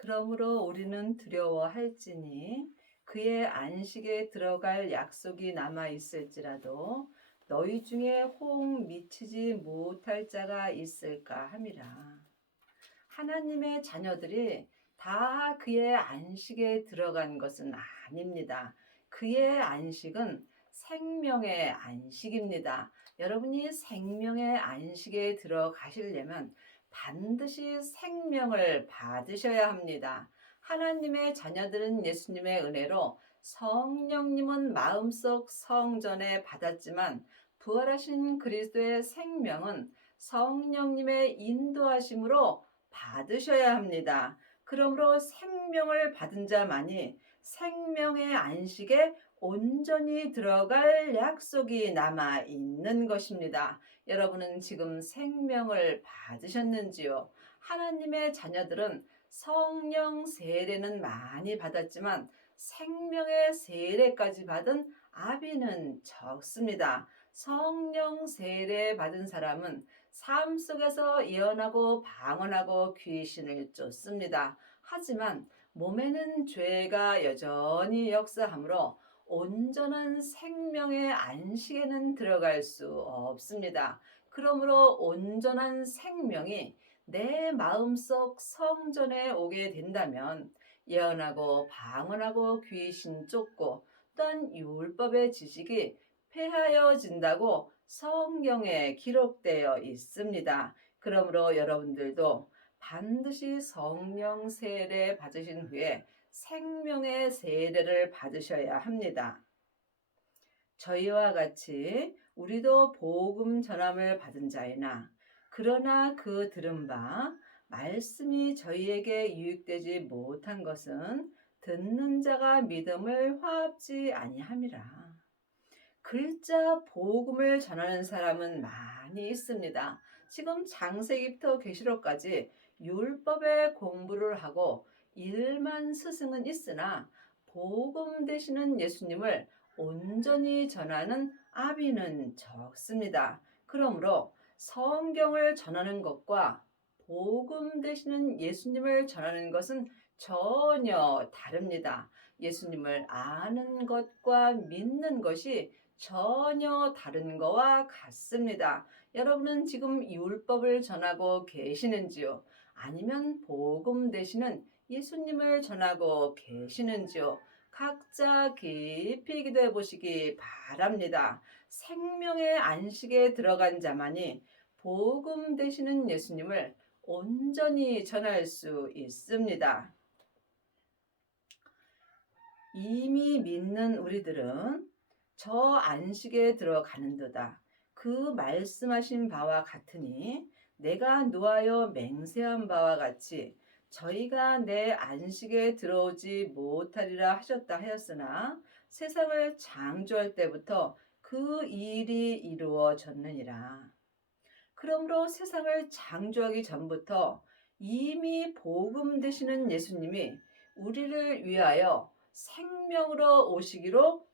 그러므로 우리는 두려워할지니 그의 안식에 들어갈 약속이 남아 있을지라도 너희 중에 혹 미치지 못할 자가 있을까 함이라. 하나님의 자녀들이 다 그의 안식에 들어간 것은 아닙니다. 그의 안식은 생명의 안식입니다. 여러분이 생명의 안식에 들어가시려면 반드시 생명을 받으셔야 합니다. 하나님의 자녀들은 예수님의 은혜로 성령님은 마음속 성전에 받았지만 부활하신 그리스도의 생명은 성령님의 인도하심으로 받으셔야 합니다. 그러므로 생명을 받은 자만이 생명의 안식에 온전히 들어갈 약속이 남아 있는 것입니다. 여러분은 지금 생명을 받으셨는지요? 하나님의 자녀들은 성령 세례는 많이 받았지만 생명의 세례까지 받은 아비는 적습니다. 성령 세례 받은 사람은 삶 속에서 예언하고 방언하고 귀신을 쫓습니다. 하지만 몸에는 죄가 여전히 역사하므로 온전한 생명의 안식에는 들어갈 수 없습니다. 그러므로 온전한 생명이 내 마음속 성전에 오게 된다면 예언하고 방언하고 귀신 쫓고 또한 율법의 지식이 폐하여진다고 성경에 기록되어 있습니다. 그러므로 여러분들도 반드시 성령 세례 받으신 후에 생명의 세례를 받으셔야 합니다. 저희와 같이 우리도 복음 전함을 받은 자이나 그러나 그 들은 바 말씀이 저희에게 유익되지 못한 것은 듣는 자가 믿음을 화합지 아니함이라. 글자 복음을 전하는 사람은 많이 있습니다. 지금 창세기부터 계시록까지 율법의 공부를 하고 일만 스승은 있으나 복음 되시는 예수님을 온전히 전하는 아비는 적습니다. 그러므로 성경을 전하는 것과 복음 되시는 예수님을 전하는 것은 전혀 다릅니다. 예수님을 아는 것과 믿는 것이 전혀 다른 거와 같습니다. 여러분은 지금 율법을 전하고 계시는지요? 아니면 복음 되시는 예수님을 전하고 계시는지요? 각자 깊이 기도해 보시기 바랍니다. 생명의 안식에 들어간 자만이 복음 되시는 예수님을 온전히 전할 수 있습니다. 이미 믿는 우리들은 저 안식에 들어가는도다. 그 말씀하신 바와 같으니 내가 노하여 맹세한 바와 같이 저희가 내 안식에 들어오지 못하리라 하셨다 하였으나 세상을 창조할 때부터 그 일이 이루어졌느니라. 그러므로 세상을 창조하기 전부터 이미 복음 되시는 예수님이 우리를 위하여 생명으로 오시기로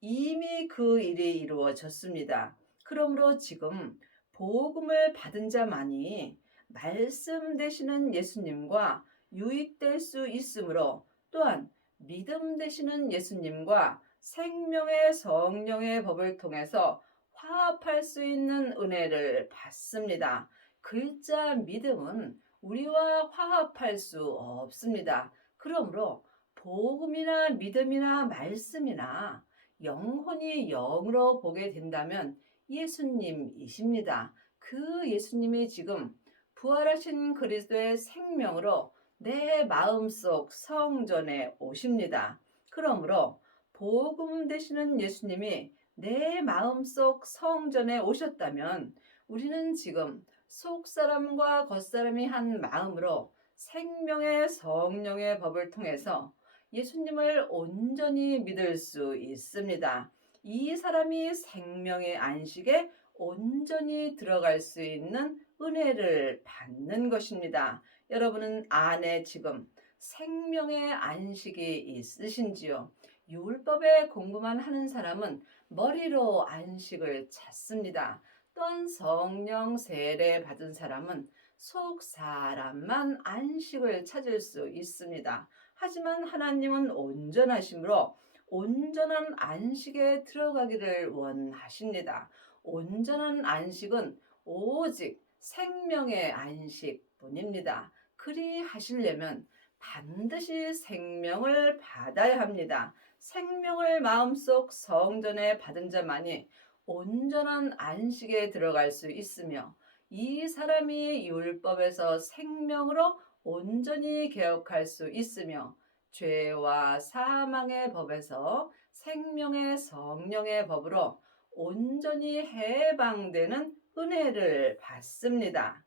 이미 그 일이 이루어졌습니다. 그러므로 지금 복음을 받은 자만이 말씀 되시는 예수님과 유익될 수 있으므로 또한 믿음 되시는 예수님과 생명의 성령의 법을 통해서 화합할 수 있는 은혜를 받습니다. 글자 믿음은 우리와 화합할 수 없습니다. 그러므로 복음이나 믿음이나 말씀이나 영혼이 영으로 보게 된다면 예수님이십니다. 그 예수님이 지금 부활하신 그리스도의 생명으로 내 마음속 성전에 오십니다. 그러므로 복음 되시는 예수님이 내 마음속 성전에 오셨다면 우리는 지금 속사람과 겉사람이 한 마음으로 생명의 성령의 법을 통해서 예수님을 온전히 믿을 수 있습니다. 이 사람이 생명의 안식에 온전히 들어갈 수 있는 은혜를 받는 것입니다. 여러분은 안에 지금 생명의 안식이 있으신지요? 율법의 공부만 하는 사람은 머리로 안식을 찾습니다. 또한 성령 세례 받은 사람은 속 사람만 안식을 찾을 수 있습니다. 하지만 하나님은 온전하심으로 온전한 안식에 들어가기를 원하십니다. 온전한 안식은 오직 생명의 안식뿐입니다. 그리 하시려면 반드시 생명을 받아야 합니다. 생명을 마음속 성전에 받은 자만이 온전한 안식에 들어갈 수 있으며 이 사람이 율법에서 생명으로 온전히 개혁할 수 있으며 죄와 사망의 법에서 생명의 성령의 법으로 온전히 해방되는 은혜를 받습니다.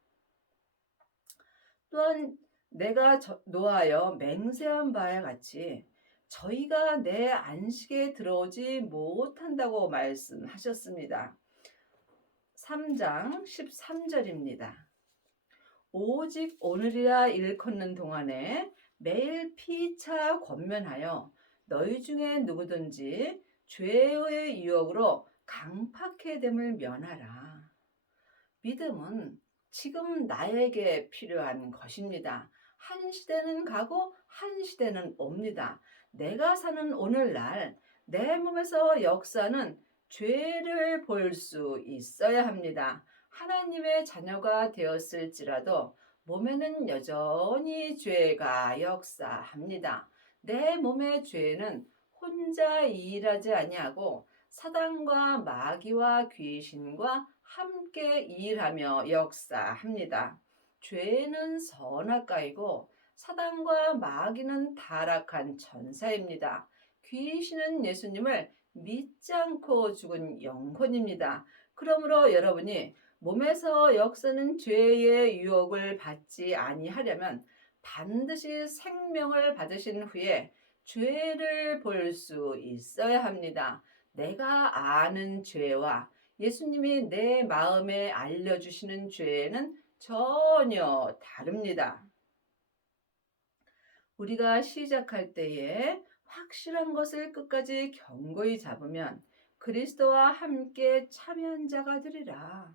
또한 내가 노하여 맹세한 바에 같이 저희가 내 안식에 들어오지 못한다고 말씀하셨습니다. 3장 13절입니다. 오직 오늘이라 일컫는 동안에 매일 피차 권면하여 너희 중에 누구든지 죄의 유혹으로 강팍해 됨을 면하라. 믿음은 지금 나에게 필요한 것입니다. 한 시대는 가고 한 시대는 옵니다. 내가 사는 오늘날 내 몸에서 역사는 죄를 볼 수 있어야 합니다. 하나님의 자녀가 되었을지라도 몸에는 여전히 죄가 역사합니다. 내 몸의 죄는 혼자 일하지 아니하고 사단과 마귀와 귀신과 함께 일하며 역사합니다. 죄는 선악가이고 사단과 마귀는 타락한 천사입니다. 귀신은 예수님을 믿지 않고 죽은 영혼입니다. 그러므로 여러분이 몸에서 역사는 죄의 유혹을 받지 아니하려면 반드시 생명을 받으신 후에 죄를 볼 수 있어야 합니다. 내가 아는 죄와 예수님이 내 마음에 알려주시는 죄는 전혀 다릅니다. 우리가 시작할 때에 확실한 것을 끝까지 견고히 잡으면 그리스도와 함께 참여한 자가 되리라.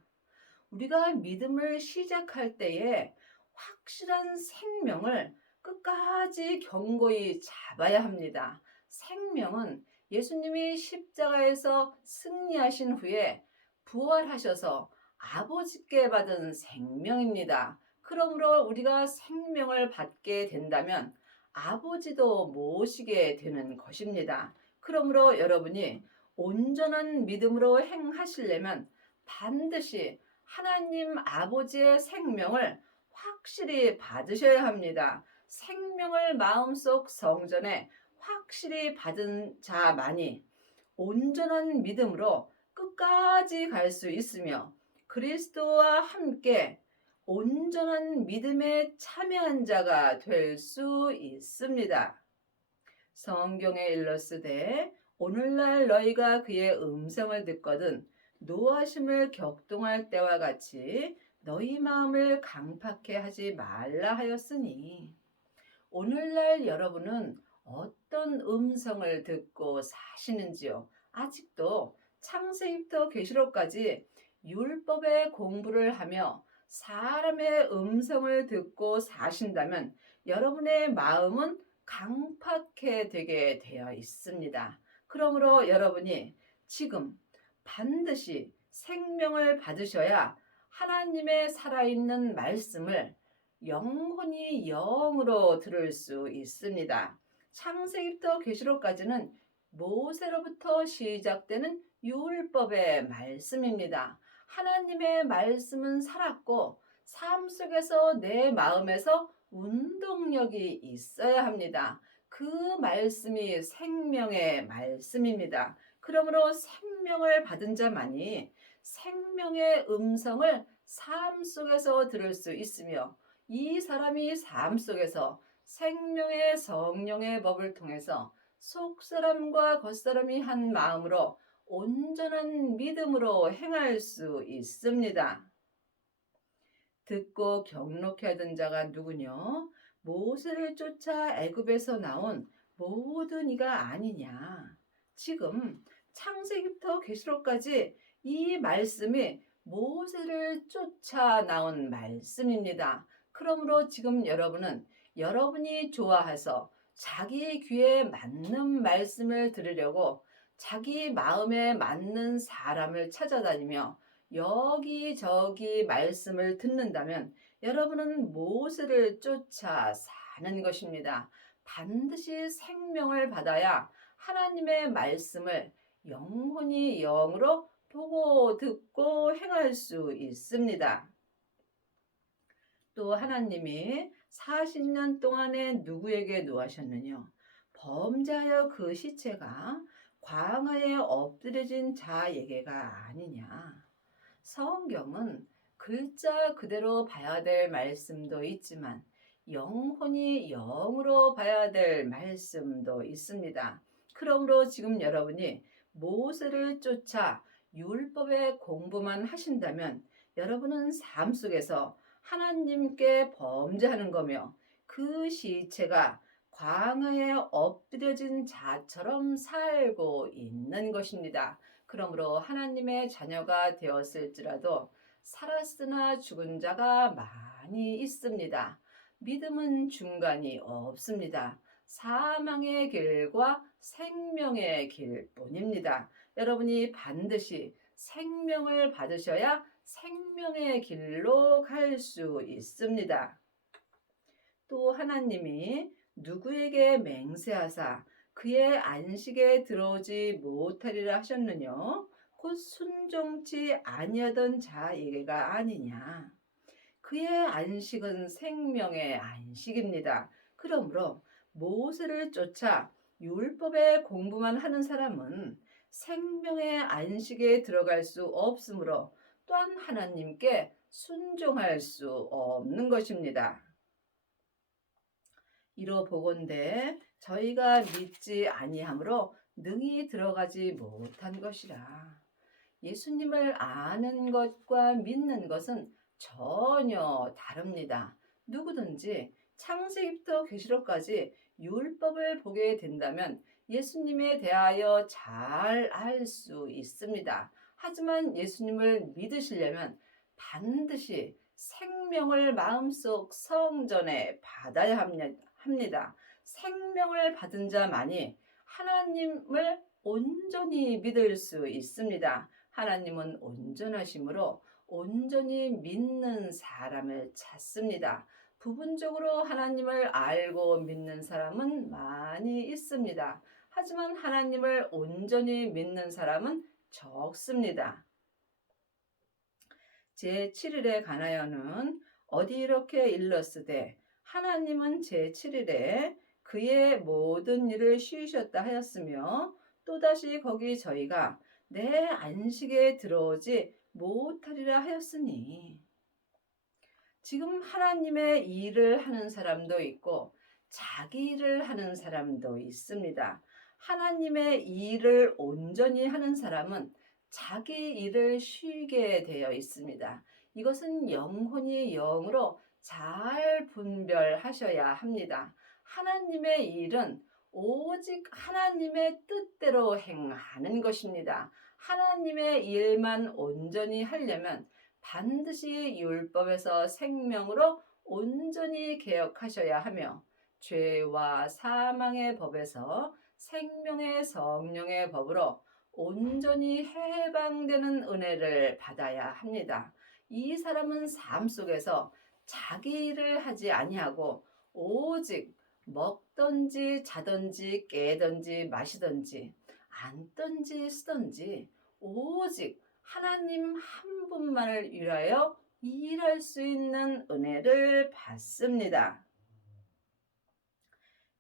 우리가 믿음을 시작할 때에 확실한 생명을 끝까지 견고히 잡아야 합니다. 생명은 예수님이 십자가에서 승리하신 후에 부활하셔서 아버지께 받은 생명입니다. 그러므로 우리가 생명을 받게 된다면 아버지도 모시게 되는 것입니다. 그러므로 여러분이 온전한 믿음으로 행하시려면 반드시 하나님 아버지의 생명을 확실히 받으셔야 합니다. 생명을 마음속 성전에 확실히 받은 자만이 온전한 믿음으로 끝까지 갈 수 있으며 그리스도와 함께 온전한 믿음에 참여한 자가 될 수 있습니다. 성경에 일렀으되 오늘날 너희가 그의 음성을 듣거든 노하심을 격동할 때와 같이 너희 마음을 강팍해 하지 말라 하였으니 오늘날 여러분은 어떤 음성을 듣고 사시는지요? 아직도 창세기부터 계시록까지 율법의 공부를 하며 사람의 음성을 듣고 사신다면 여러분의 마음은 강팍해 되게 되어 있습니다. 그러므로 여러분이 지금 반드시 생명을 받으셔야 하나님의 살아있는 말씀을 영혼이 영으로 들을 수 있습니다. 창세기부터 계시록까지는 모세로부터 시작되는 율법의 말씀입니다. 하나님의 말씀은 살았고 삶 속에서 내 마음에서 운동력이 있어야 합니다. 그 말씀이 생명의 말씀입니다. 그러므로 생명을 받은 자만이 생명의 음성을 삶 속에서 들을 수 있으며 이 사람이 삶 속에서 생명의 성령의 법을 통해서 속사람과 겉사람이 한 마음으로 온전한 믿음으로 행할 수 있습니다. 듣고 경록해 하던 자가 누구뇨? 모세를 쫓아 애굽에서 나온 모든 이가 아니냐. 지금 창세기부터 계시록까지 이 말씀이 모세를 쫓아 나온 말씀입니다. 그러므로 지금 여러분은 여러분이 좋아해서 자기 귀에 맞는 말씀을 들으려고 자기 마음에 맞는 사람을 찾아다니며 여기저기 말씀을 듣는다면 여러분은 모세를 쫓아 사는 것입니다. 반드시 생명을 받아야 하나님의 말씀을 영혼이 영으로 보고 듣고 행할 수 있습니다. 또 하나님이 40년 동안에 누구에게 노하셨느냐? 범죄하여 그 시체가 광야에 엎드려진 자에게가 아니냐? 성경은 글자 그대로 봐야 될 말씀도 있지만 영혼이 영으로 봐야 될 말씀도 있습니다. 그러므로 지금 여러분이 모세를 쫓아 율법의 공부만 하신다면 여러분은 삶 속에서 하나님께 범죄하는 거며 그 시체가 광야에 엎드려진 자처럼 살고 있는 것입니다. 그러므로 하나님의 자녀가 되었을지라도 살았으나 죽은 자가 많이 있습니다. 믿음은 중간이 없습니다. 사망의 길과 생명의 길뿐입니다. 여러분이 반드시 생명을 받으셔야 생명의 길로 갈 수 있습니다. 또 하나님이 누구에게 맹세하사 그의 안식에 들어오지 못하리라 하셨느냐? 곧 순종치 아니하던 자에게가 아니냐? 그의 안식은 생명의 안식입니다. 그러므로 모세를 쫓아 율법의 공부만 하는 사람은 생명의 안식에 들어갈 수 없으므로 또한 하나님께 순종할 수 없는 것입니다. 이로 보건대 저희가 믿지 아니함으로 능히 들어가지 못한 것이라. 예수님을 아는 것과 믿는 것은 전혀 다릅니다. 누구든지 창세기부터 계시록까지 율법을 보게 된다면 예수님에 대하여 잘 알 수 있습니다. 하지만 예수님을 믿으시려면 반드시 생명을 마음속 성전에 받아야 합니다. 생명을 받은 자만이 하나님을 온전히 믿을 수 있습니다. 하나님은 온전하심으로 온전히 믿는 사람을 찾습니다. 부분적으로 하나님을 알고 믿는 사람은 많이 있습니다. 하지만 하나님을 온전히 믿는 사람은 적습니다. 제7일에 관하여는 어디 이렇게 일렀으되 하나님은 제7일에 그의 모든 일을 쉬셨다 하였으며 또다시 거기 저희가 내 안식에 들어오지 못하리라 하였으니 지금 하나님의 일을 하는 사람도 있고 자기 일을 하는 사람도 있습니다. 하나님의 일을 온전히 하는 사람은 자기 일을 쉬게 되어 있습니다. 이것은 영혼이 영으로 잘 분별하셔야 합니다. 하나님의 일은 오직 하나님의 뜻대로 행하는 것입니다. 하나님의 일만 온전히 하려면 반드시 율법에서 생명으로 온전히 개혁하셔야 하며 죄와 사망의 법에서 생명의 성령의 법으로 온전히 해방되는 은혜를 받아야 합니다. 이 사람은 삶 속에서 자기 일을 하지 아니하고 오직 먹든지 자든지 깨든지 마시든지 앉든지 쓰든지 오직 하나님 한 분만을 위하여 일할 수 있는 은혜를 받습니다.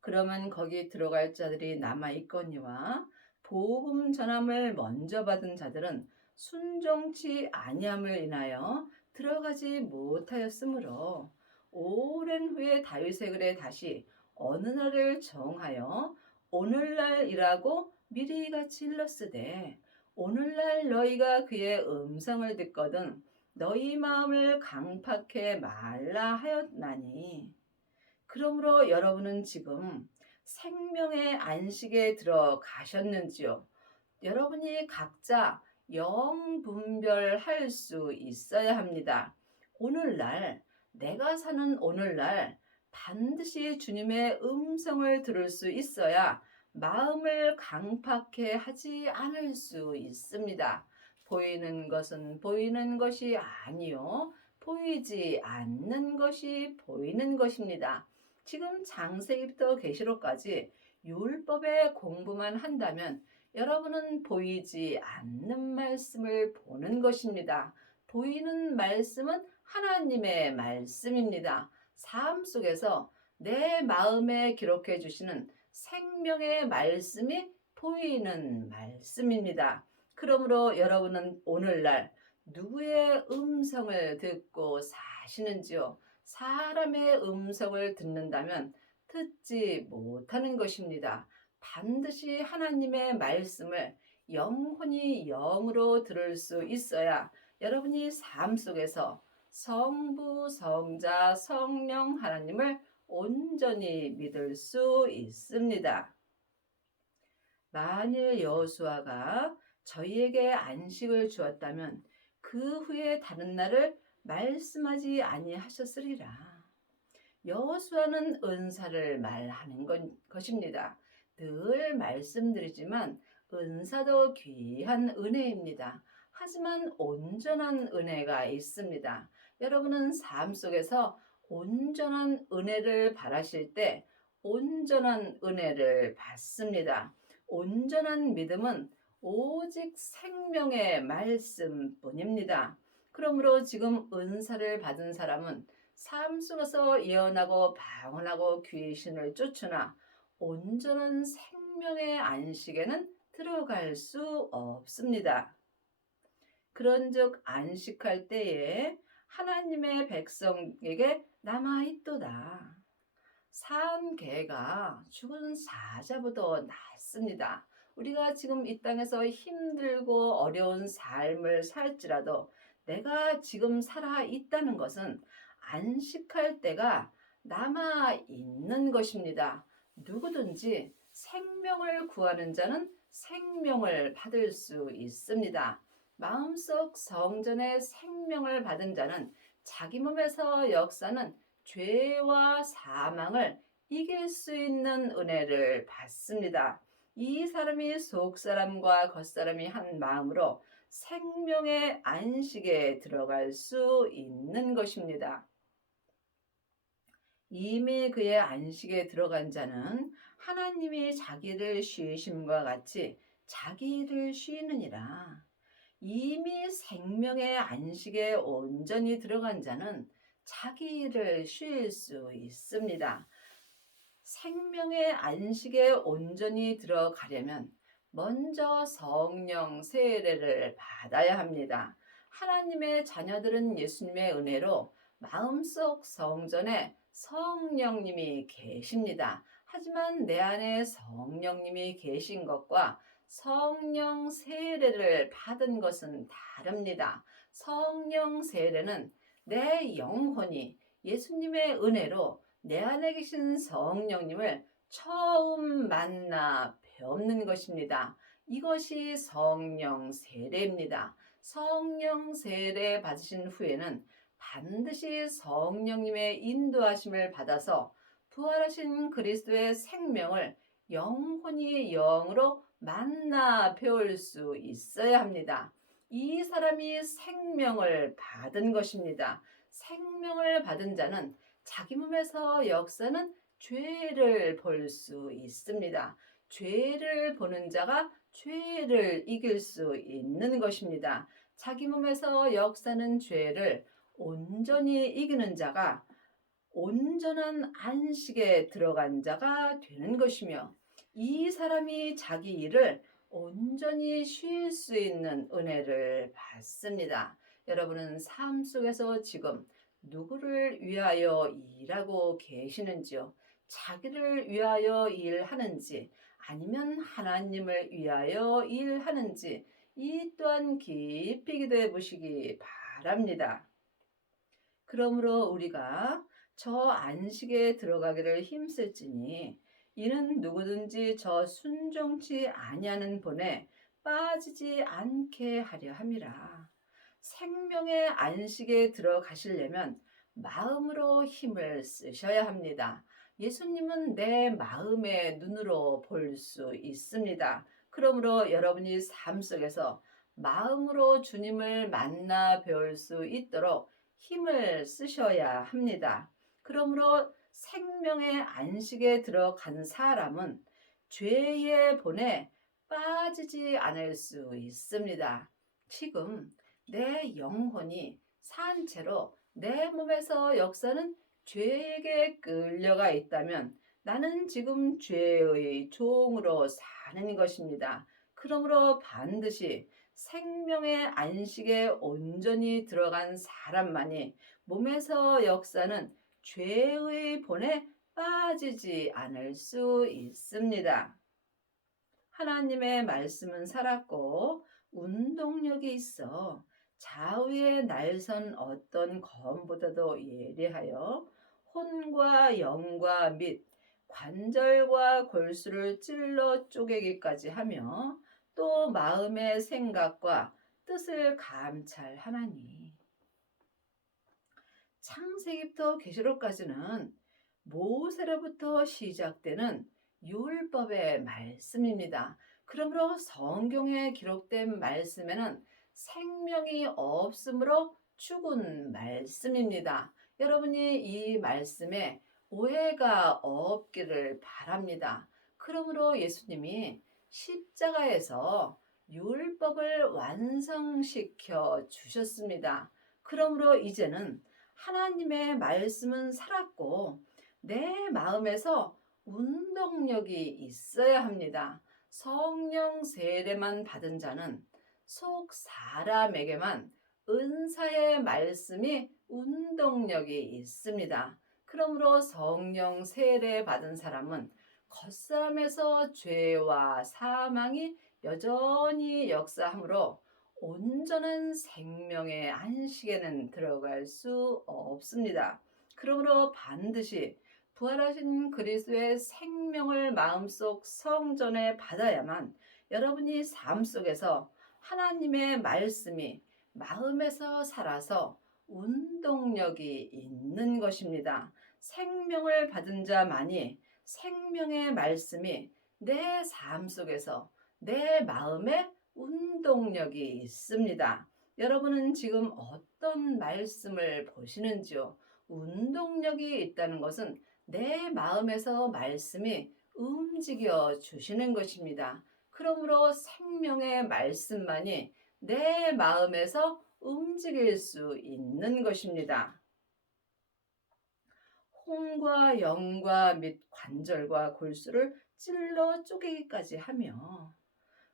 그러면 거기 들어갈 자들이 남아있거니와 복음 전함을 먼저 받은 자들은 순종치 아니함을 인하여 들어가지 못하였으므로 오랜 후에 다윗의 글에 다시 어느 날을 정하여 오늘날이라고 미리 같이 일렀으되 오늘날 너희가 그의 음성을 듣거든 너희 마음을 강팍해 말라 하였나니 그러므로 여러분은 지금 생명의 안식에 들어가셨는지요? 여러분이 각자 영분별할 수 있어야 합니다. 오늘날, 내가 사는 오늘날 반드시 주님의 음성을 들을 수 있어야 마음을 강팍해 하지 않을 수 있습니다. 보이는 것은 보이는 것이 아니요, 보이지 않는 것이 보이는 것입니다. 지금 창세기부터 계시록까지 율법의 공부만 한다면 여러분은 보이지 않는 말씀을 보는 것입니다. 보이는 말씀은 하나님의 말씀입니다. 삶 속에서 내 마음에 기록해 주시는 생명의 말씀이 보이는 말씀입니다. 그러므로 여러분은 오늘날 누구의 음성을 듣고 사시는지요? 사람의 음성을 듣는다면 듣지 못하는 것입니다. 반드시 하나님의 말씀을 영혼이 영으로 들을 수 있어야 여러분이 삶 속에서 성부, 성자, 성령 하나님을 온전히 믿을 수 있습니다. 만일 여호수아가 저희에게 안식을 주었다면 그 후에 다른 날을 말씀하지 아니하셨으리라. 여호수아는 은사를 말하는 것입니다. 늘 말씀드리지만 은사도 귀한 은혜입니다. 하지만 온전한 은혜가 있습니다. 여러분은 삶 속에서 온전한 은혜를 바라실 때 온전한 은혜를 받습니다. 온전한 믿음은 오직 생명의 말씀뿐입니다. 그러므로 지금 은사를 받은 사람은 삶 속에서 예언하고 방언하고 귀신을 쫓으나 온전한 생명의 안식에는 들어갈 수 없습니다. 그런즉 안식할 때에 하나님의 백성에게 남아있도다. 산 개가 죽은 사자보다 낫습니다. 우리가 지금 이 땅에서 힘들고 어려운 삶을 살지라도 내가 지금 살아 있다는 것은 안식할 때가 남아 있는 것입니다. 누구든지 생명을 구하는 자는 생명을 받을 수 있습니다. 마음속 성전의 생명을 받은 자는 자기 몸에서 역사는 죄와 사망을 이길 수 있는 은혜를 받습니다. 이 사람이 속사람과 겉사람이 한 마음으로 생명의 안식에 들어갈 수 있는 것입니다. 이미 그의 안식에 들어간 자는 하나님이 자기를 쉬심과 같이 자기를 쉬느니라. 이미 생명의 안식에 온전히 들어간 자는 자기 일을 쉴 수 있습니다. 생명의 안식에 온전히 들어가려면 먼저 성령 세례를 받아야 합니다. 하나님의 자녀들은 예수님의 은혜로 마음속 성전에 성령님이 계십니다. 하지만 내 안에 성령님이 계신 것과 성령 세례를 받은 것은 다릅니다. 성령 세례는 내 영혼이 예수님의 은혜로 내 안에 계신 성령님을 처음 만나 뵙는 것입니다. 이것이 성령 세례입니다. 성령 세례 받으신 후에는 반드시 성령님의 인도하심을 받아서 부활하신 그리스도의 생명을 영혼이 영으로 만나 배울 수 있어야 합니다. 이 사람이 생명을 받은 것입니다. 생명을 받은 자는 자기 몸에서 역사는 죄를 볼 수 있습니다. 죄를 보는 자가 죄를 이길 수 있는 것입니다. 자기 몸에서 역사는 죄를 온전히 이기는 자가 온전한 안식에 들어간 자가 되는 것이며 이 사람이 자기 일을 온전히 쉴 수 있는 은혜를 받습니다. 여러분은 삶 속에서 지금 누구를 위하여 일하고 계시는지요? 자기를 위하여 일하는지 아니면 하나님을 위하여 일하는지 이 또한 깊이 기도해 보시기 바랍니다. 그러므로 우리가 저 안식에 들어가기를 힘쓸지니 이는 누구든지 저 순종치 아니하는 본에 빠지지 않게 하려 함이라. 생명의 안식에 들어가시려면 마음으로 힘을 쓰셔야 합니다. 예수님은 내 마음의 눈으로 볼 수 있습니다. 그러므로 여러분이 삶 속에서 마음으로 주님을 만나 배울 수 있도록 힘을 쓰셔야 합니다. 그러므로 생명의 안식에 들어간 사람은 죄의 본에 빠지지 않을 수 있습니다. 지금 내 영혼이 산 채로 내 몸에서 역사는 죄에게 끌려가 있다면 나는 지금 죄의 종으로 사는 것입니다. 그러므로 반드시 생명의 안식에 온전히 들어간 사람만이 몸에서 역사는 죄의 본에 빠지지 않을 수 있습니다. 하나님의 말씀은 살았고 운동력이 있어 좌우에 날선 어떤 검보다도 예리하여 혼과 영과 및 관절과 골수를 찔러 쪼개기까지 하며 또 마음의 생각과 뜻을 감찰하나니. 창세기부터 계시록까지는 모세로부터 시작되는 율법의 말씀입니다. 그러므로 성경에 기록된 말씀에는 생명이 없으므로 죽은 말씀입니다. 여러분이 이 말씀에 오해가 없기를 바랍니다. 그러므로 예수님이 십자가에서 율법을 완성시켜 주셨습니다. 그러므로 이제는 하나님의 말씀은 살았고 내 마음에서 운동력이 있어야 합니다. 성령 세례만 받은 자는 속 사람에게만 은사의 말씀이 운동력이 있습니다. 그러므로 성령 세례 받은 사람은 겉사람에서 죄와 사망이 여전히 역사하므로 온전한 생명의 안식에는 들어갈 수 없습니다. 그러므로 반드시 부활하신 그리스도의 생명을 마음속 성전에 받아야만 여러분이 삶 속에서 하나님의 말씀이 마음에서 살아서 운동력이 있는 것입니다. 생명을 받은 자만이 생명의 말씀이 내 삶 속에서 내 마음에 운동력이 있습니다. 여러분은 지금 어떤 말씀을 보시는지요? 운동력이 있다는 것은 내 마음에서 말씀이 움직여 주시는 것입니다. 그러므로 생명의 말씀만이 내 마음에서 움직일 수 있는 것입니다. 혼과 영과 및 관절과 골수를 찔러 쪼개기까지 하며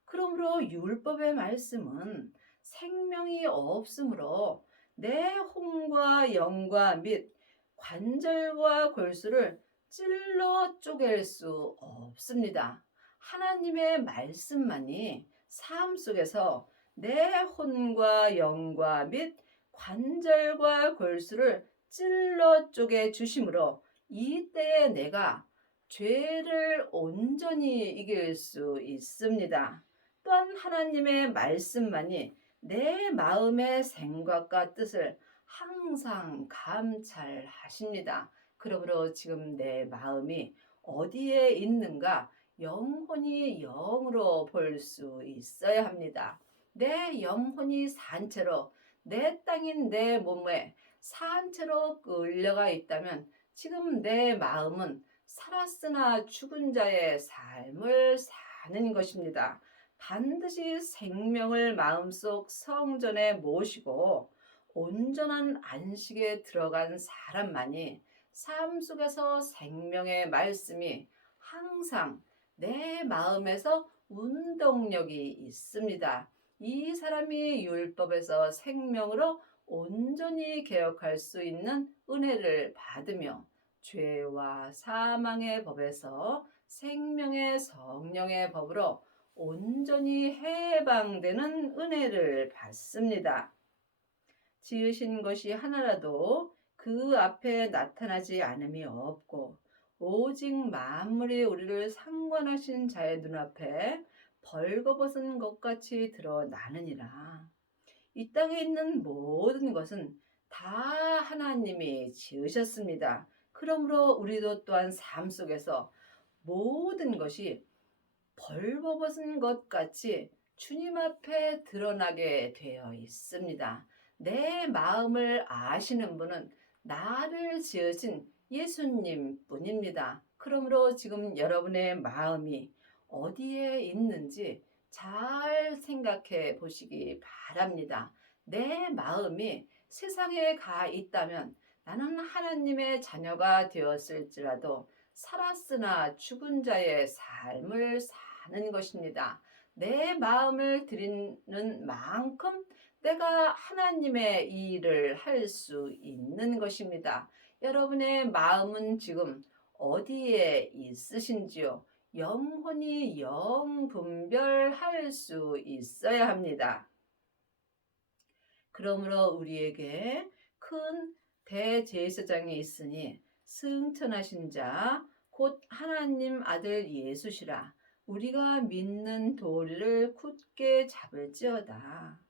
그러므로 율법의 말씀은 생명이 없으므로 내 혼과 영과 및 관절과 골수를 찔러 쪼갤 수 없습니다. 하나님의 말씀만이 삶 속에서 내 혼과 영과 및 관절과 골수를 찔러 쪼개 주심으로 이때에 내가 죄를 온전히 이길 수 있습니다. 또한 하나님의 말씀만이 내 마음의 생각과 뜻을 항상 감찰하십니다. 그러므로 지금 내 마음이 어디에 있는가 영혼이 영으로 볼 수 있어야 합니다. 내 영혼이 산채로 내 땅인 내 몸에 산채로 끌려가 있다면 지금 내 마음은 살았으나 죽은 자의 삶을 사는 것입니다. 반드시 생명을 마음속 성전에 모시고 온전한 안식에 들어간 사람만이 삶 속에서 생명의 말씀이 항상 내 마음에서 운동력이 있습니다. 이 사람이 율법에서 생명으로 온전히 개혁할 수 있는 은혜를 받으며 죄와 사망의 법에서 생명의 성령의 법으로 온전히 해방되는 은혜를 받습니다. 지으신 것이 하나라도 그 앞에 나타나지 않음이 없고 오직 만물이 우리를 상관하신 자의 눈앞에 벌거벗은 것 같이 드러나느니라. 이 땅에 있는 모든 것은 다 하나님이 지으셨습니다. 그러므로 우리도 또한 삶 속에서 모든 것이 벌거벗은 것 같이 주님 앞에 드러나게 되어 있습니다. 내 마음을 아시는 분은 나를 지으신 예수님 뿐입니다. 그러므로 지금 여러분의 마음이 어디에 있는지 잘 생각해 보시기 바랍니다. 내 마음이 세상에 가 있다면 나는 하나님의 자녀가 되었을지라도 살았으나 죽은 자의 삶을 사는 것입니다. 내 마음을 드리는 만큼 내가 하나님의 일을 할 수 있는 것입니다. 여러분의 마음은 지금 어디에 있으신지요? 영혼이 영분별할 수 있어야 합니다. 그러므로 우리에게 큰 대제사장이 있으니 승천하신 자 곧 하나님 아들 예수시라. 우리가 믿는 도리를 굳게 잡을지어다.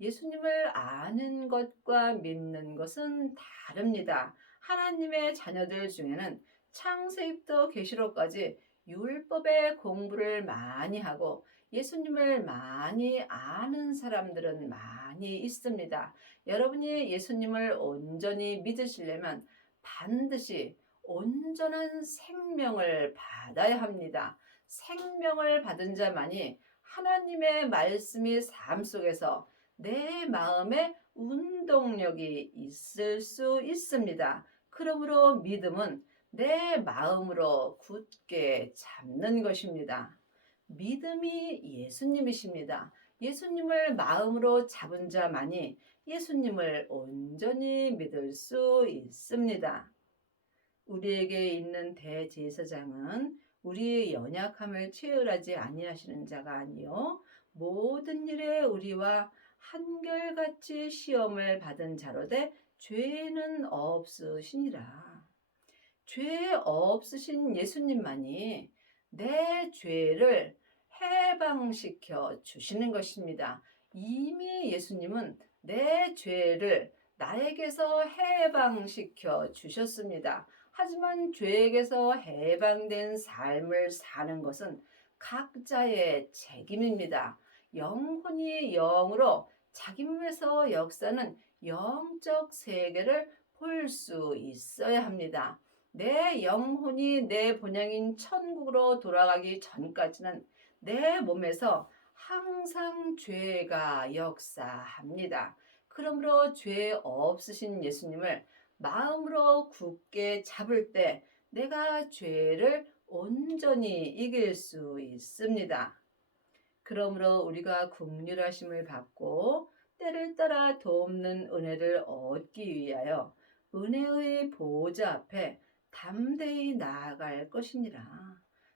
예수님을 아는 것과 믿는 것은 다릅니다. 하나님의 자녀들 중에는 창세기부터 계시록까지 율법의 공부를 많이 하고 예수님을 많이 아는 사람들은 많이 있습니다. 여러분이 예수님을 온전히 믿으시려면 반드시 온전한 생명을 받아야 합니다. 생명을 받은 자만이 하나님의 말씀이 삶 속에서 내 마음에 운동력이 있을 수 있습니다. 그러므로 믿음은 내 마음으로 굳게 잡는 것입니다. 믿음이 예수님이십니다. 예수님을 마음으로 잡은 자만이 예수님을 온전히 믿을 수 있습니다. 우리에게 있는 대제사장은 우리의 연약함을 체휼하지 아니하시는 자가 아니요 모든 일에 우리와 한결같이 시험을 받은 자로되 죄는 없으시니라. 죄 없으신 예수님만이 내 죄를 해방시켜 주시는 것입니다. 이미 예수님은 내 죄를 나에게서 해방시켜 주셨습니다. 하지만 죄에게서 해방된 삶을 사는 것은 각자의 책임입니다. 영혼이 영으로 자기 몸에서 역사는 영적 세계를 볼 수 있어야 합니다. 내 영혼이 내 본향인 천국으로 돌아가기 전까지는 내 몸에서 항상 죄가 역사합니다. 그러므로 죄 없으신 예수님을 마음으로 굳게 잡을 때 내가 죄를 온전히 이길 수 있습니다. 그러므로 우리가 긍휼하심을 받고 때를 따라 돕는 은혜를 얻기 위하여 은혜의 보좌 앞에 담대히 나아갈 것이니라.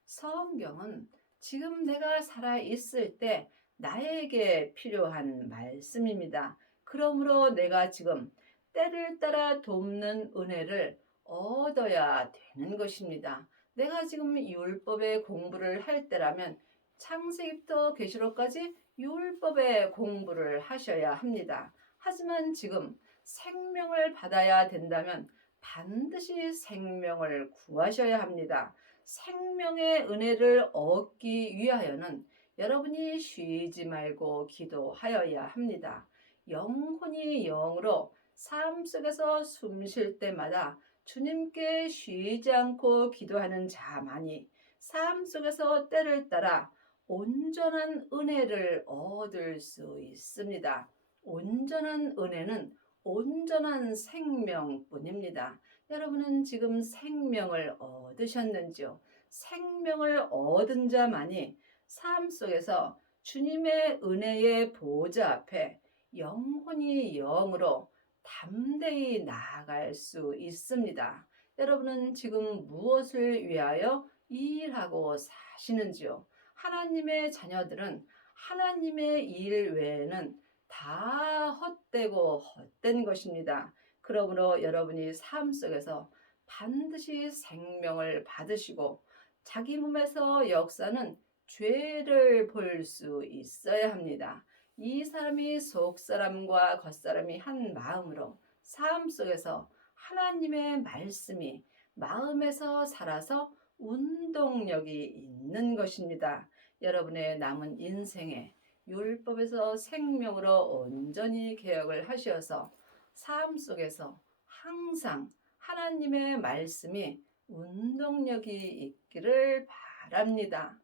성경은 지금 내가 살아 있을 때 나에게 필요한 말씀입니다. 그러므로 내가 지금 때를 따라 돕는 은혜를 얻어야 되는 것입니다. 내가 지금 율법의 공부를 할 때라면 창세기부터 계시록까지 율법의 공부를 하셔야 합니다. 하지만 지금 생명을 받아야 된다면 반드시 생명을 구하셔야 합니다. 생명의 은혜를 얻기 위하여는 여러분이 쉬지 말고 기도하여야 합니다. 영혼이 영으로 삶 속에서 숨 쉴 때마다 주님께 쉬지 않고 기도하는 자만이 삶 속에서 때를 따라 온전한 은혜를 얻을 수 있습니다. 온전한 은혜는 온전한 생명뿐입니다. 여러분은 지금 생명을 얻으셨는지요? 생명을 얻은 자만이 삶 속에서 주님의 은혜의 보좌 앞에 영혼이 영으로 담대히 나아갈 수 있습니다. 여러분은 지금 무엇을 위하여 일하고 사시는지요? 하나님의 자녀들은 하나님의 일 외에는 다 헛되고 헛된 것입니다. 그러므로 여러분이 삶 속에서 반드시 생명을 받으시고 자기 몸에서 역사는 죄를 볼 수 있어야 합니다. 이 사람이 속사람과 겉사람이 한 마음으로 삶 속에서 하나님의 말씀이 마음에서 살아서 운동력이 있는 것입니다. 여러분의 남은 인생에 율법에서 생명으로 온전히 개혁을 하셔서 삶 속에서 항상 하나님의 말씀이 운동력이 있기를 바랍니다.